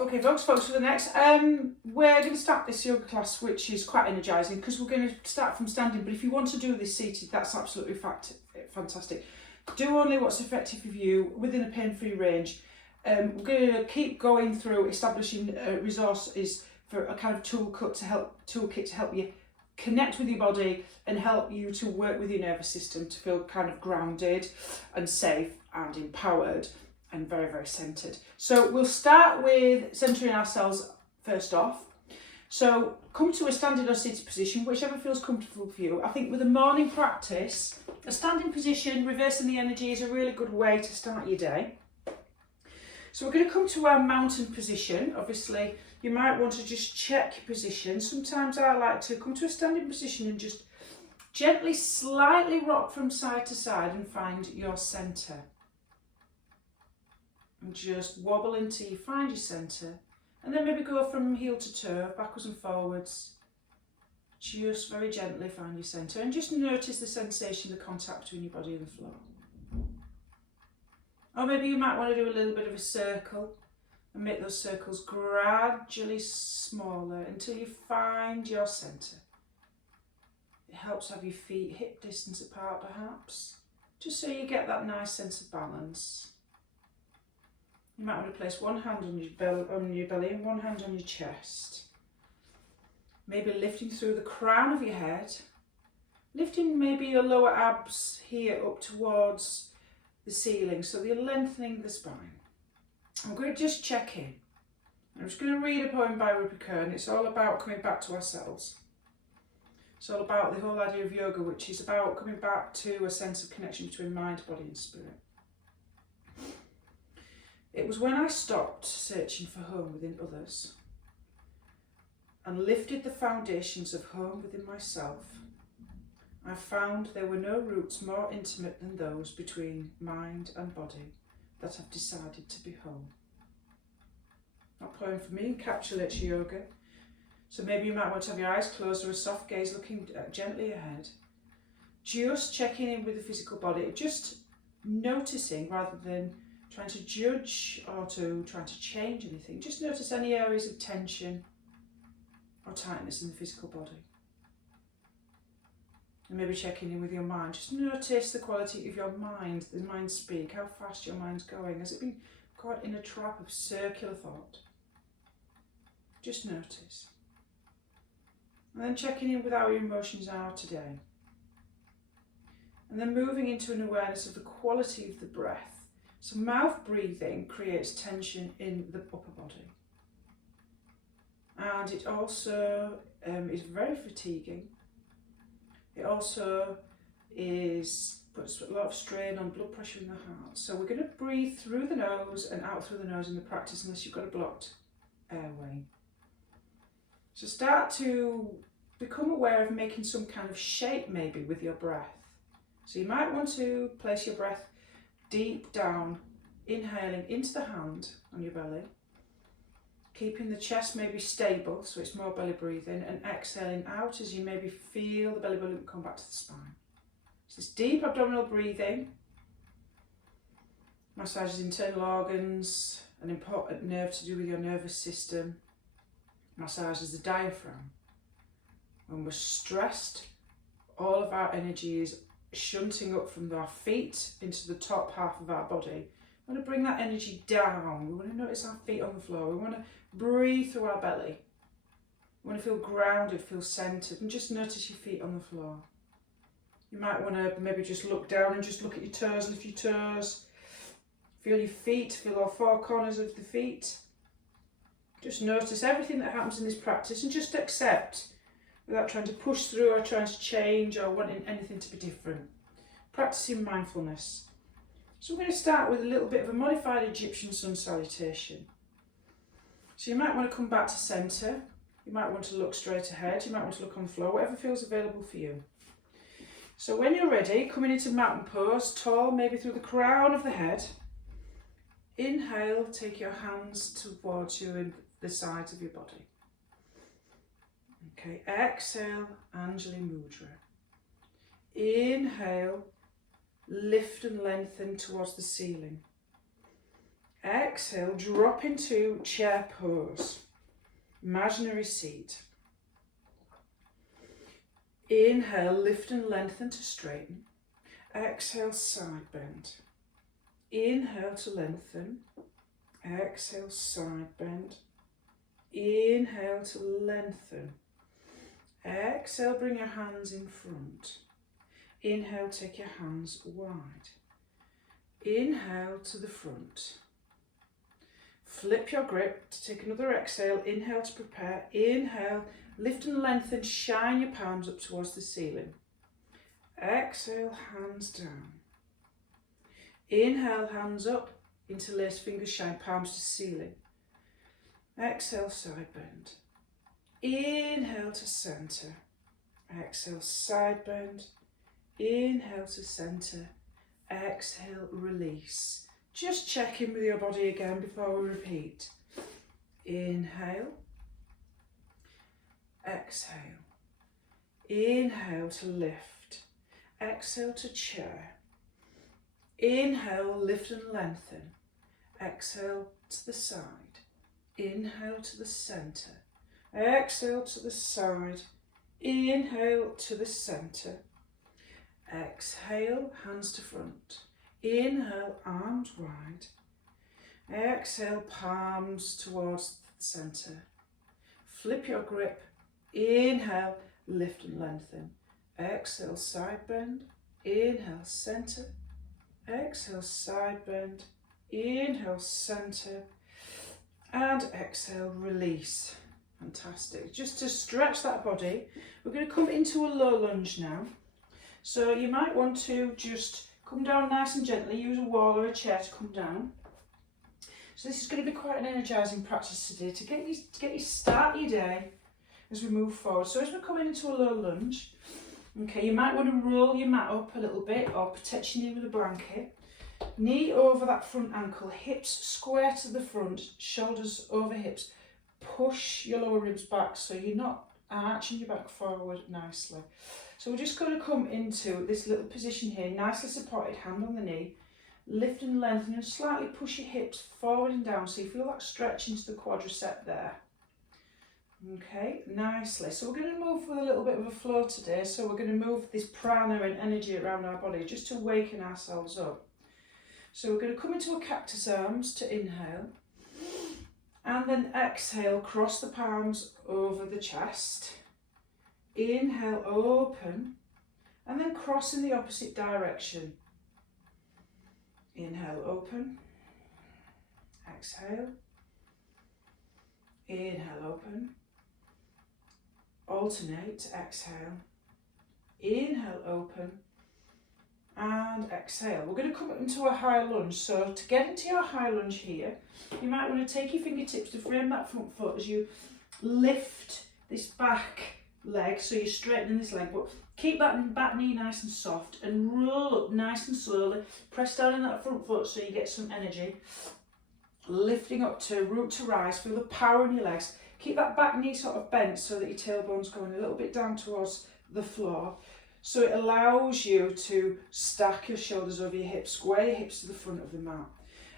Okay, folks, for the next, we're going to start this yoga class, which is quite energising because we're going to start from standing. But if you want to do this seated, that's absolutely fantastic. Do only what's effective for you within a pain-free range. We're going to keep going through establishing resources for a kind of toolkit to help you connect with your body and help you to work with your nervous system to feel kind of grounded and safe and empowered and very, very centered. So we'll start with centering ourselves first off. So come to a standing or seated position, whichever feels comfortable for you. I think with a morning practice, a standing position, reversing the energy, is a really good way to start your day. So we're going to come to our mountain position. Obviously, you might want to just check your position. Sometimes I like to come to a standing position and just gently, slightly rock from side to side and find your centre. And just wobble until you find your centre. And then maybe go from heel to toe, backwards and forwards. Just very gently find your centre. And just notice the sensation, the contact between your body and the floor. Or maybe you might want to do a little bit of a circle and make those circles gradually smaller until you find your centre. It helps have your feet hip distance apart perhaps, just so you get that nice sense of balance. You might want to place one hand on your belly and one hand on your chest. Maybe lifting through the crown of your head, lifting maybe your lower abs here up towards the ceiling, so you're lengthening the spine. I'm going to just check in. I'm just going to read a poem by Rupi Kaur. It's all about coming back to ourselves. It's all about the whole idea of yoga, which is about coming back to a sense of connection between mind, body and spirit. It was when I stopped searching for home within others and lifted the foundations of home within myself, I found there were no roots more intimate than those between mind and body that have decided to be home. That poem for me encapsulates yoga. So maybe you might want to have your eyes closed or a soft gaze looking gently ahead. Just checking in with the physical body, just noticing rather than trying to judge or trying to change anything. Just notice any areas of tension or tightness in the physical body. And maybe checking in with your mind. Just notice the quality of your mind, the mind speak, how fast your mind's going. Has it been caught in a trap of circular thought? Just notice. And then checking in with how your emotions are today. And then moving into an awareness of the quality of the breath. So mouth breathing creates tension in the upper body. And it also is very fatiguing. It also puts a lot of strain on blood pressure in the heart. So we're going to breathe through the nose and out through the nose in the practice unless you've got a blocked airway. So start to become aware of making some kind of shape maybe with your breath. So you might want to place your breath deep down, inhaling into the hand on your belly, keeping the chest maybe stable so it's more belly breathing, and exhaling out as you maybe feel the belly button come back to the spine. So this deep abdominal breathing massages internal organs, an important nerve to do with your nervous system, massages the diaphragm. When we're stressed, all of our energy is shunting up from our feet into the top half of our body. We want to bring that energy down. We want to notice our feet on the floor. We want to breathe through our belly. We want to feel grounded, feel centered, and just notice your feet on the floor. You might want to maybe just look down and just look at your toes, lift your toes. Feel your feet, feel all four corners of the feet. Just notice everything that happens in this practice and just accept without trying to push through or trying to change or wanting anything to be different. Practicing mindfulness. So we're going to start with a little bit of a modified Egyptian sun salutation. So you might want to come back to centre. You might want to look straight ahead. You might want to look on the floor, whatever feels available for you. So when you're ready, coming into mountain pose, tall, maybe through the crown of the head. Inhale, take your hands towards you in the sides of your body. Okay, exhale, Anjali Mudra. Inhale, lift and lengthen towards the ceiling. Exhale, drop into chair pose, imaginary seat. Inhale, lift and lengthen to straighten. Exhale, side bend. Inhale to lengthen. Exhale, side bend. Inhale to lengthen. Exhale, bring your hands in front. Inhale, take your hands wide. Inhale to the front. Flip your grip to take another exhale. Inhale to prepare. Inhale, lift and lengthen, shine your palms up towards the ceiling. Exhale, hands down. Inhale, hands up, interlace fingers, shine palms to ceiling. Exhale, side bend. Inhale to centre. Exhale, side bend. Inhale to centre. Exhale, release. Just check in with your body again before we repeat. Inhale. Exhale. Inhale to lift. Exhale to chair. Inhale, lift and lengthen. Exhale to the side. Inhale to the centre. Exhale to the side. Inhale to the centre. Exhale, hands to front. Inhale, arms wide. Exhale, palms towards the centre. Flip your grip. Inhale, lift and lengthen. Exhale, side bend. Inhale, centre. Exhale, side bend. Inhale, centre. And exhale, release. Fantastic. Just to stretch that body, we're going to come into a low lunge now. So you might want to just come down nice and gently, use a wall or a chair to come down. So this is going to be quite an energising practice today to get you start your day as we move forward. So as we're coming into a low lunge, okay, you might want to roll your mat up a little bit or protect your knee with a blanket. Knee over that front ankle, hips square to the front, shoulders over hips. Push your lower ribs back so you're not arching your back forward nicely. So we're just going to come into this little position here, nicely supported, hand on the knee, lift and lengthen and slightly push your hips forward and down so you feel that stretch into the quadricep there. Okay, nicely. So we're going to move with a little bit of a flow today. So we're going to move this prana and energy around our body just to waken ourselves up. So we're going to come into a cactus arms to inhale. And then exhale, cross the palms over the chest. Inhale, open. And then cross in the opposite direction. Inhale, open. Exhale. Inhale, open. Alternate, exhale. Inhale, open. And exhale. We're going to come into a high lunge. So to get into your high lunge here, you might want to take your fingertips to frame that front foot as you lift this back leg. So you're straightening this leg, but keep that back knee nice and soft and roll up nice and slowly. Press down in that front foot so you get some energy. Lifting up to root to rise. Feel the power in your legs. Keep that back knee sort of bent so that your tailbone's going a little bit down towards the floor. So it allows you to stack your shoulders over your hips, square your hips to the front of the mat.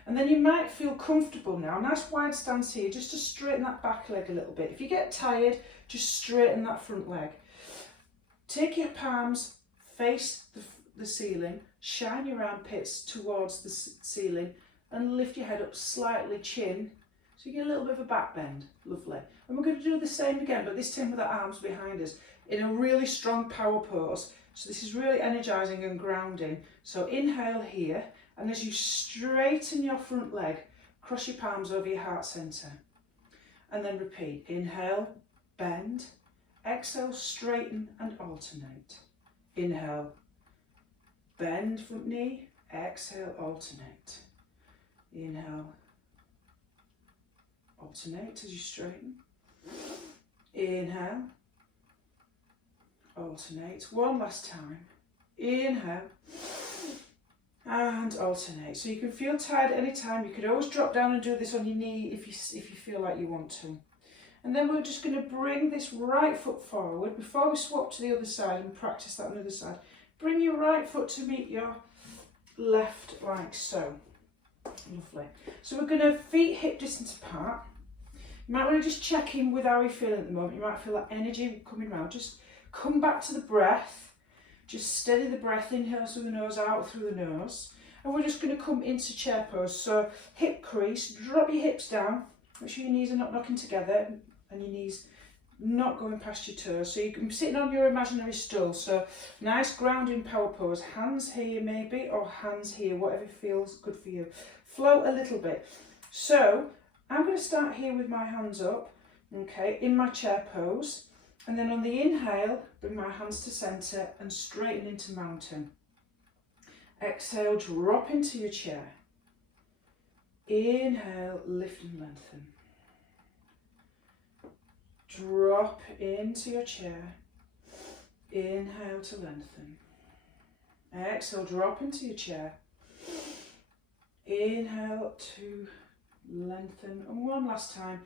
And then you might feel comfortable now. Nice wide stance here, just to straighten that back leg a little bit. If you get tired, just straighten that front leg. Take your palms, face the ceiling, shine your armpits towards the ceiling and lift your head up slightly, chin, so you get a little bit of a back bend. Lovely. And we're going to do the same again, but this time with our arms behind us in a really strong power pose. So this is really energizing and grounding. So inhale here, and as you straighten your front leg, cross your palms over your heart center. And then repeat. Inhale, bend. Exhale, straighten and alternate. Inhale, bend front knee. Exhale, alternate. Inhale, alternate as you straighten. Inhale, alternate. One last time. Inhale and alternate. So you can feel tired at any time. You could always drop down and do this on your knee if you feel like you want to. And then we're just going to bring this right foot forward before we swap to the other side and practice that on the other side. Bring your right foot to meet your left like so. Lovely. So we're going to feet hip distance apart. You might want to just check in with how you're feeling at the moment. You might feel that energy coming round. Just come back to the breath. Just steady the breath, inhale through the nose, out through the nose. And we're just going to come into chair pose. So hip crease, drop your hips down. Make sure your knees are not knocking together and your knees not going past your toes. So you can be sitting on your imaginary stool. So nice grounding power pose. Hands here maybe, or hands here, whatever feels good for you. Float a little bit. So I'm going to start here with my hands up, okay, in my chair pose. And then on the inhale, bring my hands to centre and straighten into mountain. Exhale, drop into your chair. Inhale, lift and lengthen. Drop into your chair. Inhale to lengthen. Exhale, drop into your chair. Inhale to lengthen. And one last time,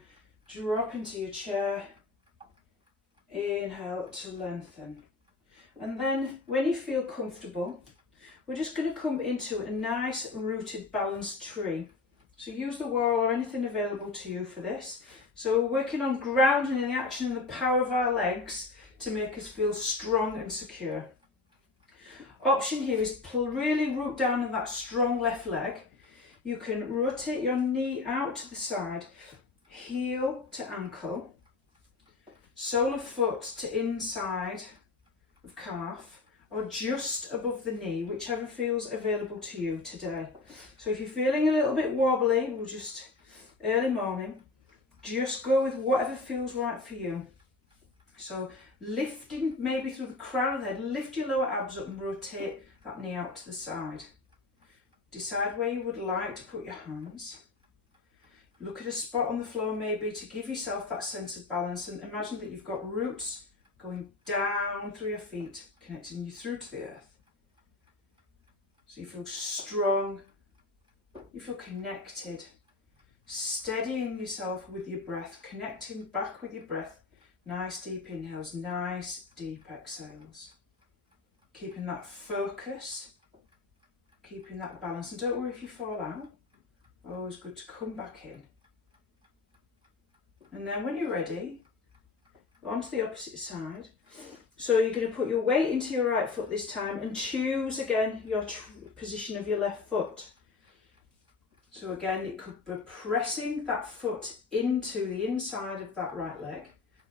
drop into your chair. Inhale to lengthen. And then when you feel comfortable, we're just going to come into a nice rooted balanced tree. So use the wall or anything available to you for this. So we're working on grounding in the action and the power of our legs to make us feel strong and secure. Option here is really root down in that strong left leg. You can rotate your knee out to the side, heel to ankle, sole of foot to inside of calf, or just above the knee, whichever feels available to you today. So if you're feeling a little bit wobbly, we'll just early morning, just go with whatever feels right for you. So lifting maybe through the crown of the head, lift your lower abs up and rotate that knee out to the side. Decide where you would like to put your hands. Look at a spot on the floor maybe to give yourself that sense of balance, and imagine that you've got roots going down through your feet, connecting you through to the earth. So you feel strong, you feel connected, steadying yourself with your breath, connecting back with your breath. Nice deep inhales, nice deep exhales. Keeping that focus, keeping that balance. And don't worry if you fall out. Always good to come back in. And then when you're ready, onto the opposite side. So you're going to put your weight into your right foot this time and choose again your position of your left foot. So again, it could be pressing that foot into the inside of that right leg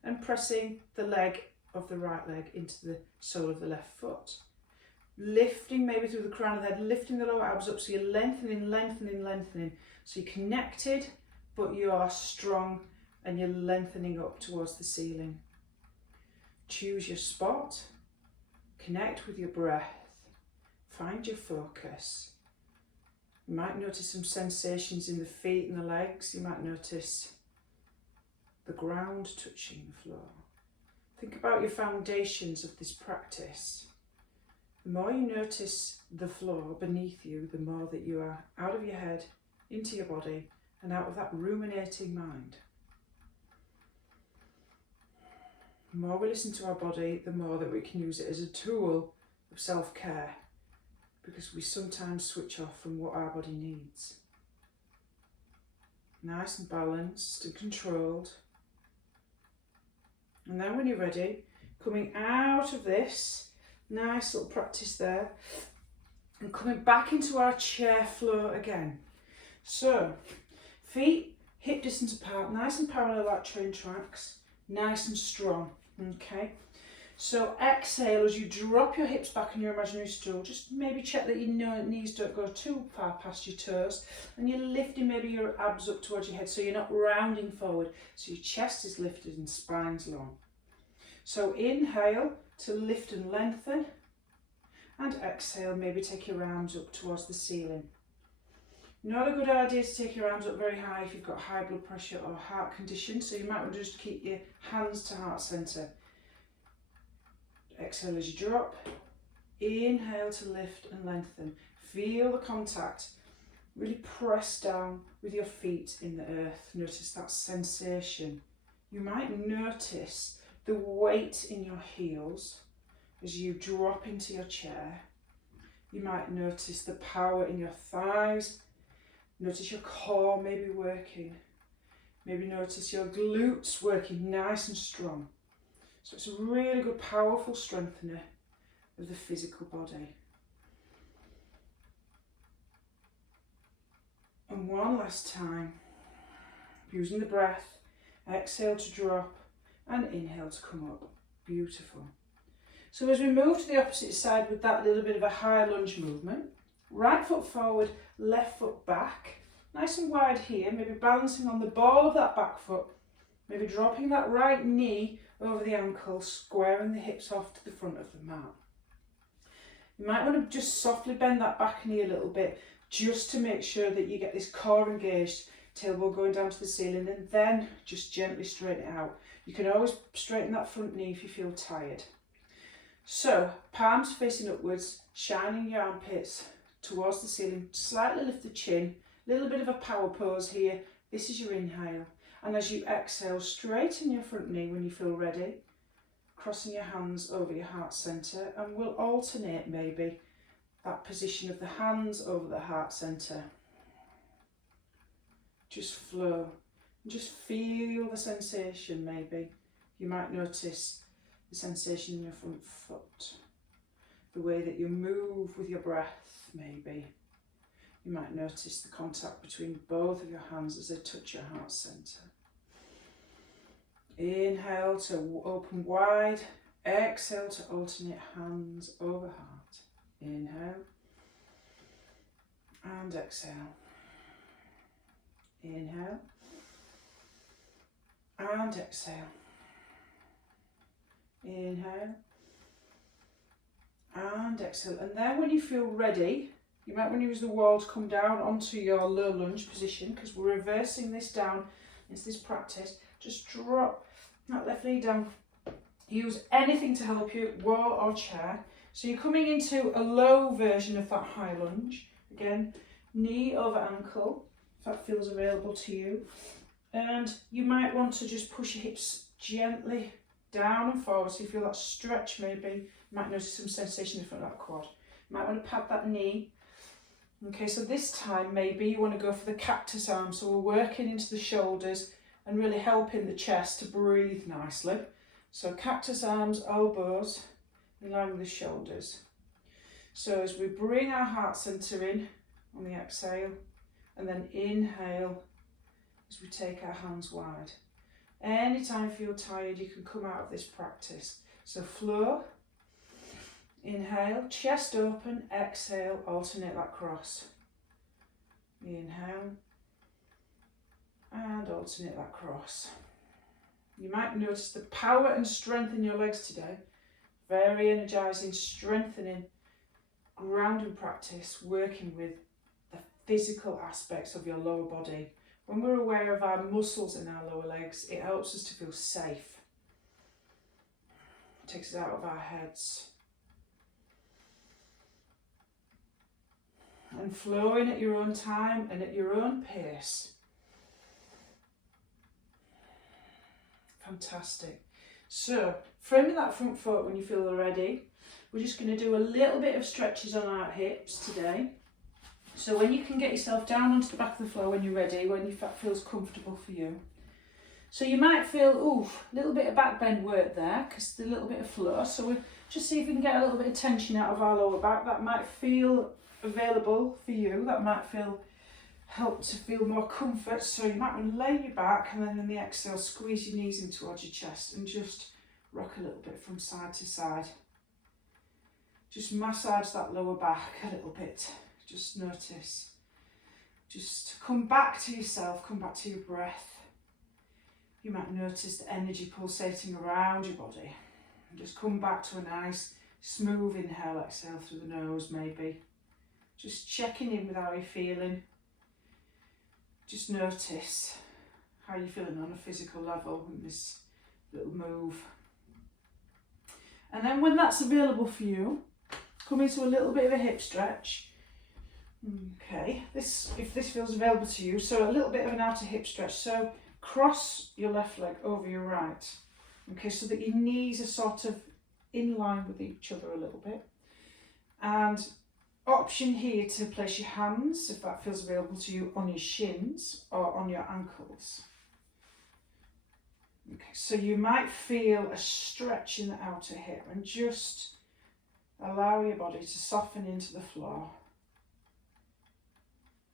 and pressing the leg of the right leg into the sole of the left foot. Lifting maybe through the crown of the head, lifting the lower abs up so you're lengthening, lengthening, lengthening. So you're connected, but you are strong and you're lengthening up towards the ceiling. Choose your spot, connect with your breath, find your focus. You might notice some sensations in the feet and the legs. You might notice the ground touching the floor. Think about your foundations of this practice. The more you notice the floor beneath you, the more that you are out of your head, into your body, and out of that ruminating mind. The more we listen to our body, the more that we can use it as a tool of self-care, because we sometimes switch off from what our body needs. Nice and balanced and controlled. And then when you're ready, coming out of this, nice little practice there, and coming back into our chair flow again. So, feet hip distance apart, nice and parallel like train tracks, nice and strong, okay? So exhale as you drop your hips back in your imaginary stool. Just maybe check that your knees don't go too far past your toes, and you're lifting maybe your abs up towards your head so you're not rounding forward. So your chest is lifted and spine's long. So inhale to lift and lengthen, and exhale, maybe take your arms up towards the ceiling. Not a good idea to take your arms up very high if you've got high blood pressure or heart condition, so you might want to just keep your hands to heart centre. Exhale as you drop, inhale to lift and lengthen. Feel the contact, really press down with your feet in the earth. Notice that sensation. You might notice the weight in your heels as you drop into your chair. You might notice the power in your thighs Notice your core maybe working. Maybe notice your glutes working nice and strong. So it's a really good, powerful strengthener of the physical body. And one last time, using the breath, exhale to drop and inhale to come up. Beautiful. So as we move to the opposite side with that little bit of a high lunge movement, right foot forward, left foot back, nice and wide here, maybe balancing on the ball of that back foot, maybe dropping that right knee over the ankle, squaring the hips off to the front of the mat. You might want to just softly bend that back knee a little bit, just to make sure that you get this core engaged, tailbone going down to the ceiling, and then just gently straighten it out. You can always straighten that front knee if you feel tired. So, palms facing upwards, shining your armpits towards the ceiling, slightly lift the chin, little bit of a power pose here. This is your inhale. And as you exhale, straighten your front knee when you feel ready, crossing your hands over your heart centre, and we'll alternate maybe that position of the hands over the heart centre. Just flow. Just feel the sensation maybe. You might notice the sensation in your front foot, the way that you move with your breath maybe. You might notice the contact between both of your hands as they touch your heart centre. Inhale to open wide, exhale to alternate hands over heart. Inhale and exhale. Inhale and exhale. Inhale and exhale. And then when you feel ready, you might want to use the wall to come down onto your low lunge position, because we're reversing this down into this practice. Just drop that left knee down. Use anything to help you, wall or chair. So you're coming into a low version of that high lunge. Again, knee over ankle, if that feels available to you. And you might want to just push your hips gently down and forward, so you feel that stretch maybe. You might notice some sensation in front of that quad. You might want to pad that knee. Okay, so this time maybe you want to go for the cactus arm, so we're working into the shoulders and really helping the chest to breathe nicely. So cactus arms, elbows in line with the shoulders. So as we bring our heart centre in on the exhale, and then inhale as we take our hands wide. Anytime you feel tired, you can come out of this practice. So flow, inhale, chest open, exhale, alternate that cross. Inhale and alternate that cross. You might notice the power and strength in your legs today. Very energizing, strengthening, grounding practice, working with the physical aspects of your lower body. When we're aware of our muscles in our lower legs, it helps us to feel safe. It takes us out of our heads. And flowing at your own time and at your own pace. Fantastic. So, framing that front foot when you feel ready, we're just going to do a little bit of stretches on our hips today. So when you can get yourself down onto the back of the floor when you're ready, when that feels comfortable for you. So you might feel, ooh, a little bit of back bend work there, because there's a little bit of flow. So we'll just see if we can get a little bit of tension out of our lower back. That might feel available for you. That might help to feel more comfort. So you might want to lay your back, and then in the exhale, squeeze your knees in towards your chest and just rock a little bit from side to side. Just massage that lower back a little bit. Just notice. Just come back to yourself, come back to your breath. You might notice the energy pulsating around your body. And just come back to a nice, smooth inhale, exhale through the nose maybe. Just checking in with how you're feeling. Just notice how you're feeling on a physical level in this little move. And then when that's available for you, come into a little bit of a hip stretch. Okay, if this feels available to you, so a little bit of an outer hip stretch. So cross your left leg over your right. Okay, so that your knees are sort of in line with each other a little bit. And Option here to place your hands, if that feels available to you, on your shins or on your ankles. Okay, so you might feel a stretch in the outer hip, and just allow your body to soften into the floor.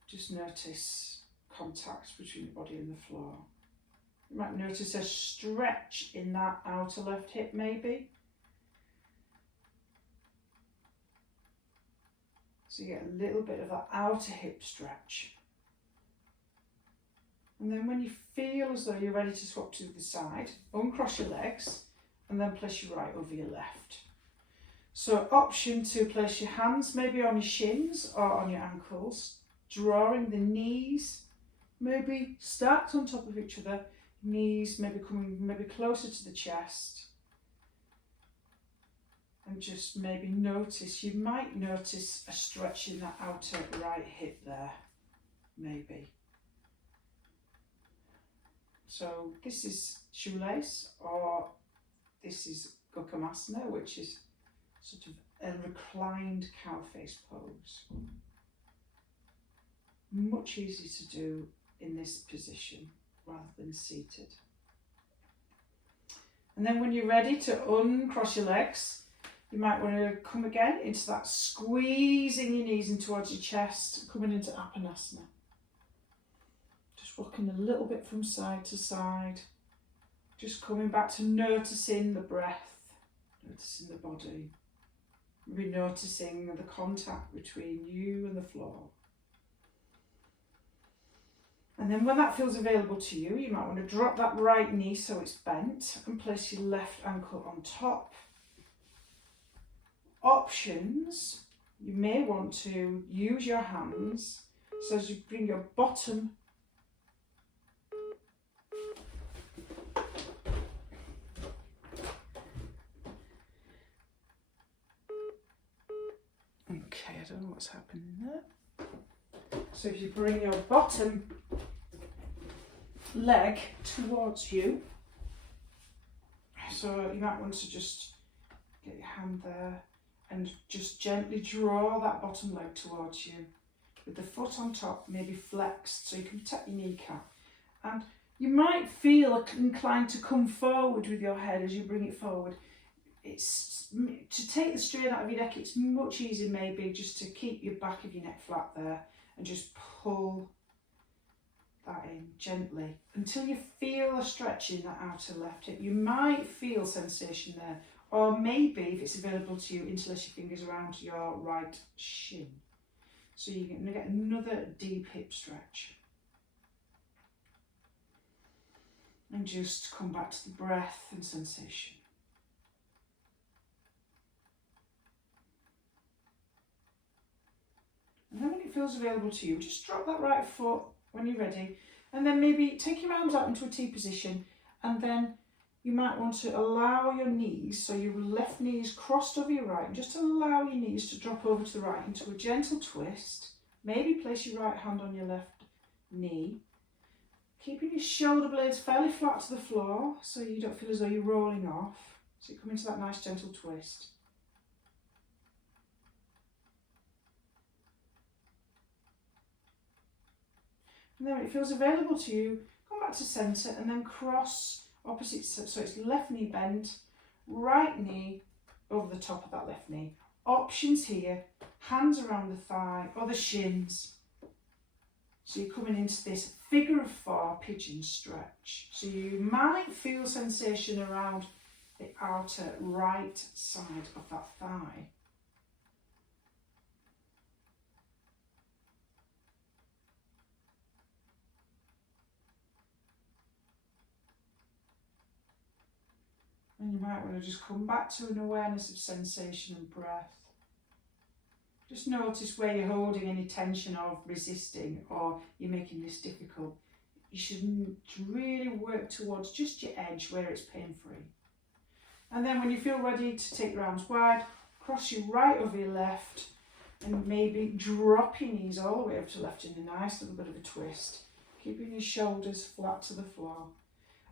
Just notice contact between the body and the floor. You might notice a stretch in that outer left hip maybe. So you get a little bit of that outer hip stretch. And then when you feel as though you're ready to swap to the side, uncross your legs and then place your right over your left. So option to place your hands maybe on your shins or on your ankles, drawing the knees maybe stacked on top of each other, knees maybe coming maybe closer to the chest. And just maybe notice, you might notice a stretch in that outer right hip there, maybe. So this is shoelace, or this is Gokamasana, which is sort of a reclined cow face pose. Much easier to do in this position rather than seated. And then when you're ready to uncross your legs, you might want to come again into that squeezing your knees in towards your chest, coming into Apanasana. Just rocking a little bit from side to side. Just coming back to noticing the breath, noticing the body. Maybe noticing the contact between you and the floor. And then when that feels available to you, you might want to drop that right knee so it's bent and place your left ankle on top. Options, you may want to use your hands so as you bring your bottom okay, I don't know what's happening there. So if you bring your bottom leg towards you, so you might want to just get your hand there and just gently draw that bottom leg towards you with the foot on top, maybe flexed so you can protect your kneecap. And you might feel inclined to come forward with your head as you bring it forward. It's to take the strain out of your neck. It's much easier maybe just to keep your back of your neck flat there and just pull that in gently until you feel a stretch in that outer left hip. You might feel sensation there, or maybe if it's available to you, interlace your fingers around your right shin. So you're going to get another deep hip stretch. And just come back to the breath and sensation. And then when it feels available to you, just drop that right foot when you're ready. And then maybe take your arms out into a T position. And then you might want to allow your knees, so your left knee is crossed over your right, and just allow your knees to drop over to the right into a gentle twist. Maybe place your right hand on your left knee. Keeping your shoulder blades fairly flat to the floor so you don't feel as though you're rolling off. So you come into that nice gentle twist. And then when it feels available to you, come back to centre and then cross opposite, so it's left knee bent, right knee over the top of that left knee. Options here, hands around the thigh or the shins. So you're coming into this figure of four pigeon stretch. So you might feel sensation around the outer right side of that thigh. And you might want to just come back to an awareness of sensation and breath. Just notice where you're holding any tension or resisting, or you're making this difficult. You should really work towards just your edge where it's pain-free. And then when you feel ready to take your arms wide, cross your right over your left and maybe drop your knees all the way up to left in a nice little bit of a twist, keeping your shoulders flat to the floor.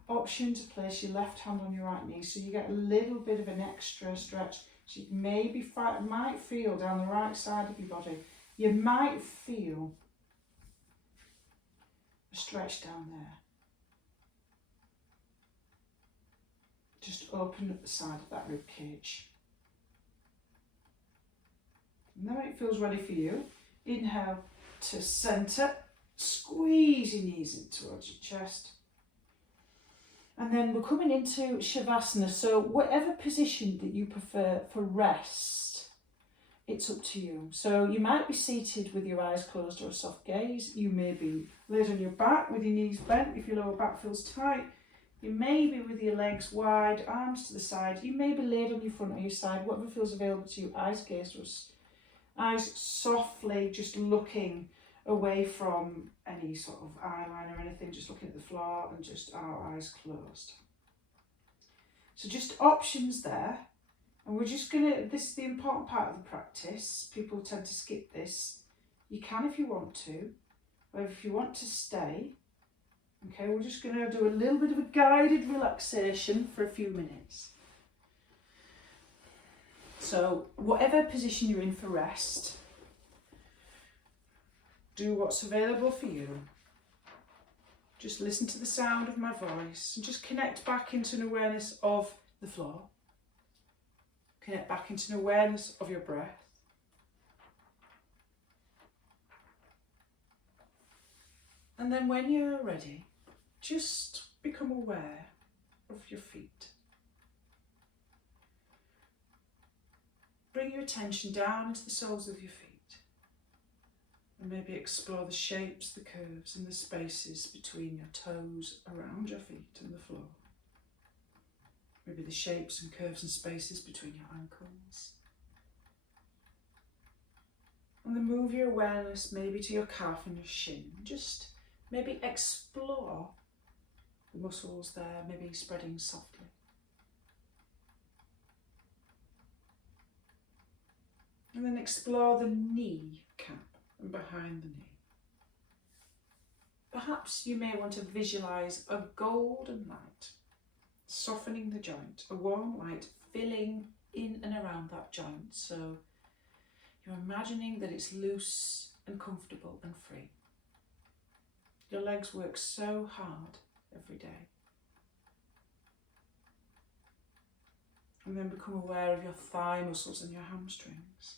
Option to place your left hand on your right knee so you get a little bit of an extra stretch So you maybe might feel down the right side of your body, you might feel a stretch down there. Just open up the side of that rib cage. And then when it feels ready for you, inhale to centre, squeeze your knees in towards your chest. And then we're coming into Shavasana. So whatever position that you prefer for rest, it's up to you. So you might be seated with your eyes closed or a soft gaze. You may be laid on your back with your knees bent if your lower back feels tight. You may be with your legs wide, arms to the side. You may be laid on your front or your side, whatever feels available to you. Eyes gazed or eyes softly just looking away from any sort of eyeline or anything, just looking at the floor and just our eyes closed. So just options there. And we're just this is the important part of the practice. People tend to skip this. You can if you want to, or if you want to stay. Okay, we're just going to do a little bit of a guided relaxation for a few minutes. So whatever position you're in for rest, do what's available for you. Just listen to the sound of my voice and just connect back into an awareness of the floor. Connect back into an awareness of your breath. And then when you're ready, just become aware of your feet. Bring your attention down into the soles of your feet. And maybe explore the shapes, the curves and the spaces between your toes around your feet and the floor. Maybe the shapes and curves and spaces between your ankles. And then move your awareness maybe to your calf and your shin. Just maybe explore the muscles there, maybe spreading softly. And then explore the knee cap and behind the knee. Perhaps you may want to visualise a golden light softening the joint, a warm light filling in and around that joint. So you're imagining that it's loose and comfortable and free. Your legs work so hard every day. And then become aware of your thigh muscles and your hamstrings.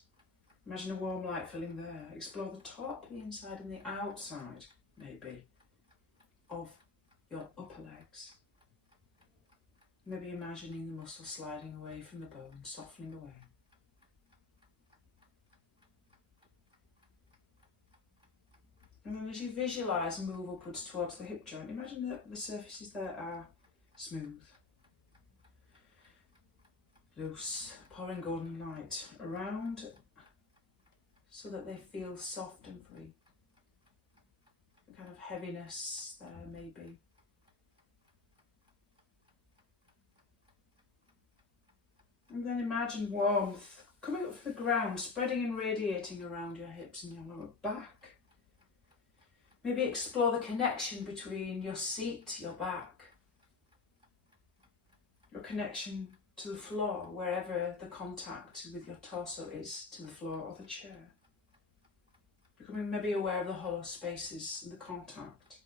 Imagine a warm light filling there. Explore the top, the inside and the outside, maybe, of your upper legs. Maybe imagining the muscles sliding away from the bone, softening away. And then as you visualise and move upwards towards the hip joint, imagine that the surfaces there are smooth, loose, pouring golden light around so that they feel soft and free. A kind of heaviness there maybe. And then imagine warmth coming up from the ground, spreading and radiating around your hips and your lower back. Maybe explore the connection between your seat, your back, your connection to the floor, wherever the contact with your torso is to the floor or the chair. Becoming maybe aware of the hollow spaces and the contact.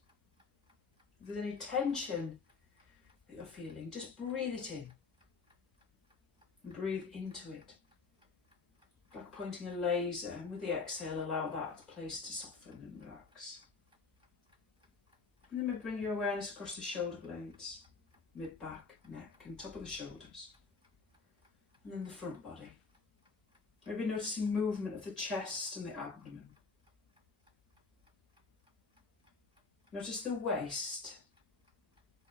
If there's any tension that you're feeling, just breathe it in. And breathe into it. Like pointing a laser, and with the exhale allow that place to soften and relax. And then maybe bring your awareness across the shoulder blades, mid-back, neck and top of the shoulders. And then the front body. Maybe noticing movement of the chest and the abdomen. Notice the waist.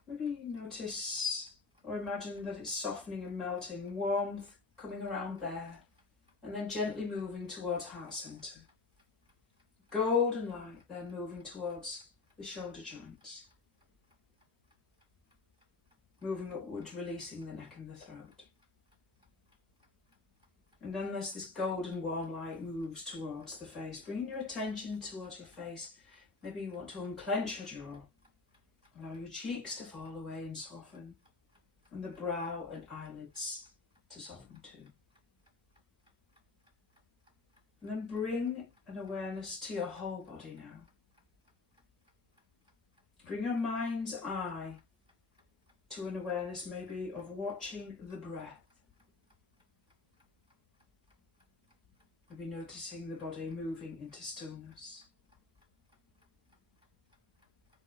Maybe notice or imagine that it's softening and melting, warmth coming around there, and then gently moving towards heart centre. Golden light then moving towards the shoulder joints. Moving upwards, releasing the neck and the throat. And then there's this golden warm light moves towards the face, bringing your attention towards your face. Maybe you want to unclench your jaw, allow your cheeks to fall away and soften, and the brow and eyelids to soften too. And then bring an awareness to your whole body now. Bring your mind's eye to an awareness maybe of watching the breath. Maybe noticing the body moving into stillness.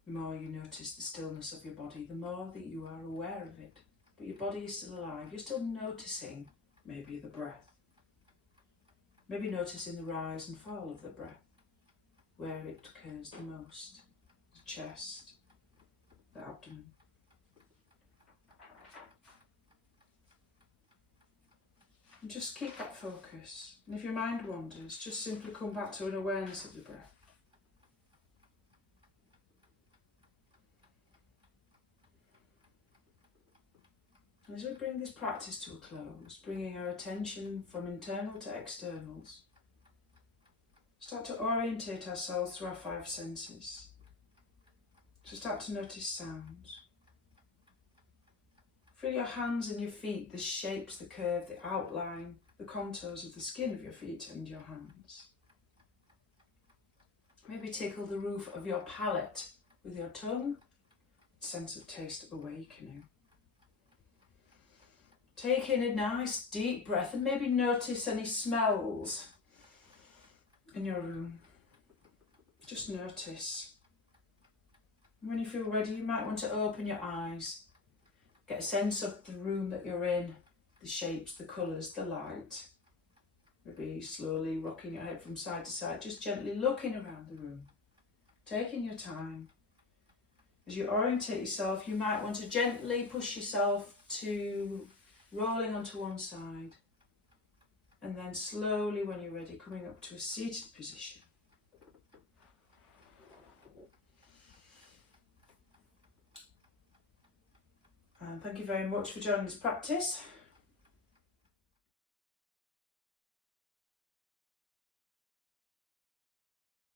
The more you notice the stillness of your body, the more that you are aware of it. But your body is still alive. You're still noticing maybe the breath. Maybe noticing the rise and fall of the breath, where it occurs the most. The chest, the abdomen. And just keep that focus. And if your mind wanders, just simply come back to an awareness of the breath. And as we bring this practice to a close, bringing our attention from internal to externals, start to orientate ourselves through our 5 senses. So start to notice sounds. Feel your hands and your feet, the shapes, the curve, the outline, the contours of the skin of your feet and your hands. Maybe tickle the roof of your palate with your tongue, sense of taste awakening. Take in a nice deep breath and maybe notice any smells in your room. Just notice. And when you feel ready, you might want to open your eyes. Get a sense of the room that you're in, the shapes, the colours, the light. Maybe slowly rocking your head from side to side, just gently looking around the room. Taking your time. As you orientate yourself, you might want to gently push yourself to rolling onto one side, and then slowly, when you're ready, coming up to a seated position. And thank you very much for joining this practice.